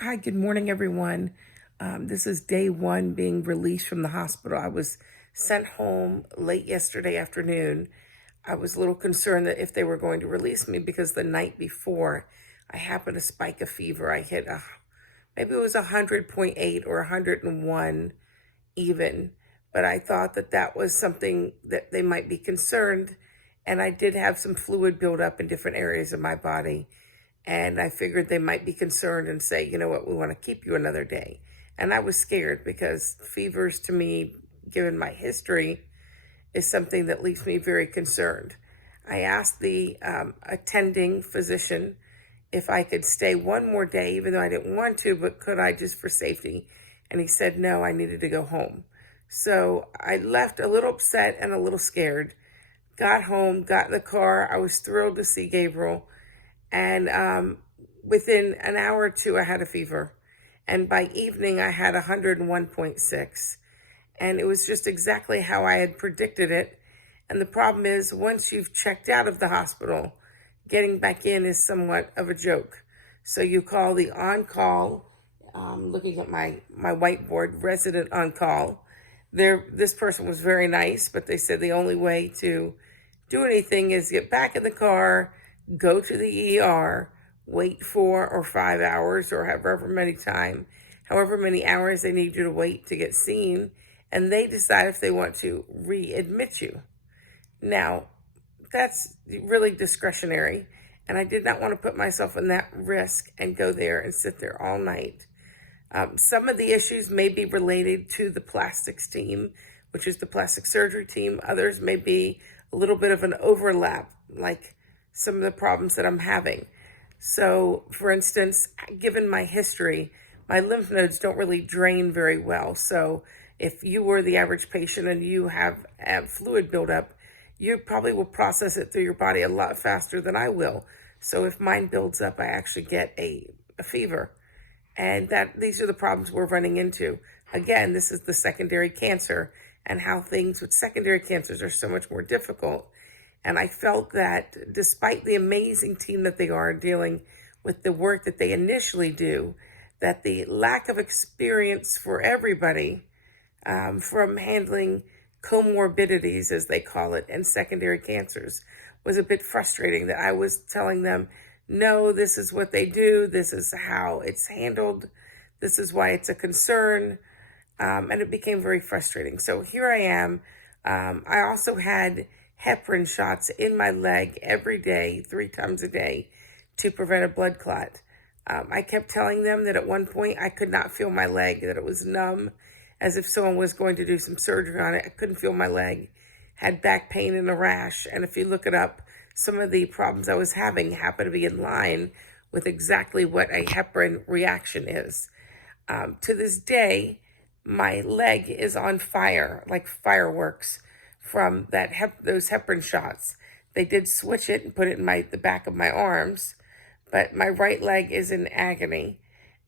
Hi, good morning, everyone. This is day one being released from the hospital. I was sent home late yesterday afternoon. I was a little concerned that if they were going to release me because the night before I happened to spike a fever. I hit maybe it was 100.8 or 101 even, but I thought that that was something that they might be concerned. And I did have some fluid build up in different areas of my body. And I figured they might be concerned and say, you know what, we want to keep you another day. And I was scared because fevers to me, given my history, is something that leaves me very concerned. I asked the attending physician if I could stay one more day, even though I didn't want to, but could I just for safety? And he said, no, I needed to go home. So I left a little upset and a little scared, got home, got in the car. I was thrilled to see Gabriel. And within an hour or two, I had a fever. And by evening, I had 101.6. And it was just exactly how I had predicted it. And the problem is, once you've checked out of the hospital, getting back in is somewhat of a joke. So you call the on-call, looking at my whiteboard, resident on-call. This person was very nice, but they said the only way to do anything is get back in the car, go to the ER, wait 4 or 5 hours or however many hours they need you to wait to get seen, and they decide if they want to readmit you. Now, that's really discretionary, and I did not want to put myself in that risk and go there and sit there all night. Some of the issues may be related to the plastics team, which is the plastic surgery team. Others may be a little bit of an overlap, like some of the problems that I'm having. So, for instance, given my history, my lymph nodes don't really drain very well. So if you were the average patient and you have fluid buildup, you probably will process it through your body a lot faster than I will. So if mine builds up, I actually get a fever. And these are the problems we're running into. Again, this is the secondary cancer and how things with secondary cancers are so much more difficult. And I felt that despite the amazing team that they are dealing with the work that they initially do, that the lack of experience for everybody from handling comorbidities, as they call it, and secondary cancers was a bit frustrating. That I was telling them, no, this is what they do, this is how it's handled, this is why it's a concern, and it became very frustrating. So here I am. I also had heparin shots in my leg every day, 3 times a day, to prevent a blood clot. I kept telling them that at one point I could not feel my leg, that it was numb, as if someone was going to do some surgery on it. I couldn't feel my leg, had back pain and a rash. And if you look it up, some of the problems I was having happen to be in line with exactly what a heparin reaction is. To this day, my leg is on fire, like fireworks, from those heparin shots. They did switch it and put it in the back of my arms, but my right leg is in agony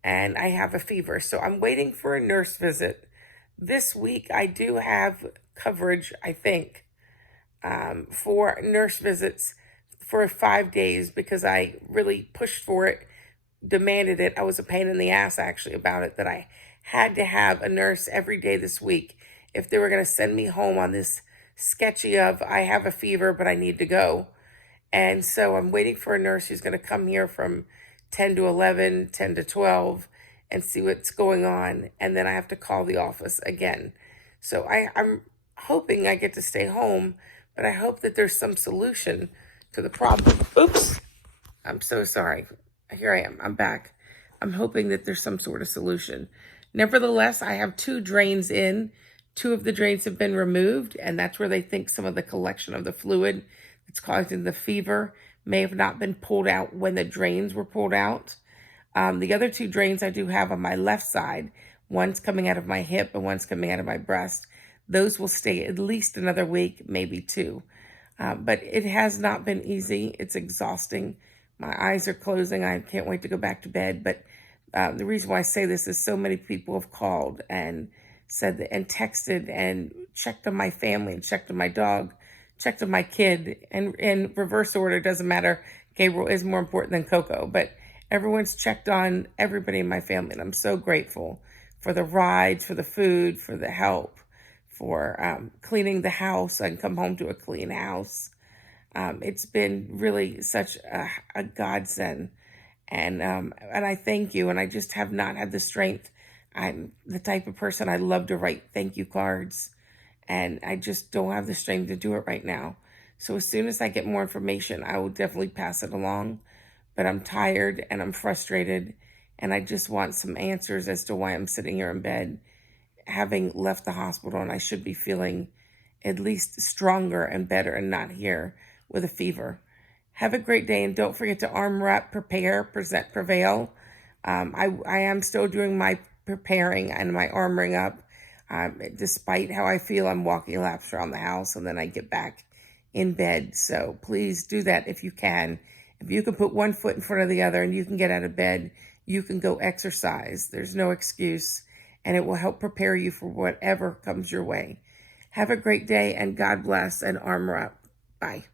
and I have a fever. So I'm waiting for a nurse visit. This week I do have coverage, I think, for nurse visits for 5 days because I really pushed for it, demanded it. I was a pain in the ass actually about it, that I had to have a nurse every day this week if they were going to send me home on this sketchy of I have a fever but I need to go. And so I'm waiting for a nurse who's going to come here from 10 to 11, 10 to 12 and see what's going on. And then I have to call the office again. So I'm hoping I get to stay home, but I hope that there's some solution to the problem. Oops, I'm so sorry. Here I am, I'm back. I'm hoping that there's some sort of solution. Nevertheless, I have 2 drains in. 2 of the drains have been removed, and that's where they think some of the collection of the fluid that's causing the fever may have not been pulled out when the drains were pulled out. The other 2 drains I do have on my left side, one's coming out of my hip and one's coming out of my breast. Those will stay at least another week, maybe 2. But it has not been easy. It's exhausting. My eyes are closing. I can't wait to go back to bed. But the reason why I say this is so many people have called and said that, and texted and checked on my family and checked on my dog, checked on my kid, and in reverse order, doesn't matter. Gabriel is more important than Coco, but Everyone's checked on everybody in my family, and I'm so grateful for the rides, for the food, for the help, for cleaning the house. I can come home to a clean house. It's been really such a godsend, and I thank you. And I just have not had the strength. I'm the type of person I love to write thank you cards, and I just don't have the strength to do it right now. So as soon as I get more information, I will definitely pass it along. But I'm tired and I'm frustrated, and I just want some answers as to why I'm sitting here in bed having left the hospital, and I should be feeling at least stronger and better and not here with a fever. Have a great day, and don't forget to arm wrap, prepare, present, prevail. I am still doing my preparing and my armoring up. Despite how I feel, I'm walking laps around the house, and then I get back in bed. So please do that if you can. If you can put one foot in front of the other and you can get out of bed, you can go exercise. There's no excuse, and it will help prepare you for whatever comes your way. Have a great day, and God bless, and armor up. Bye.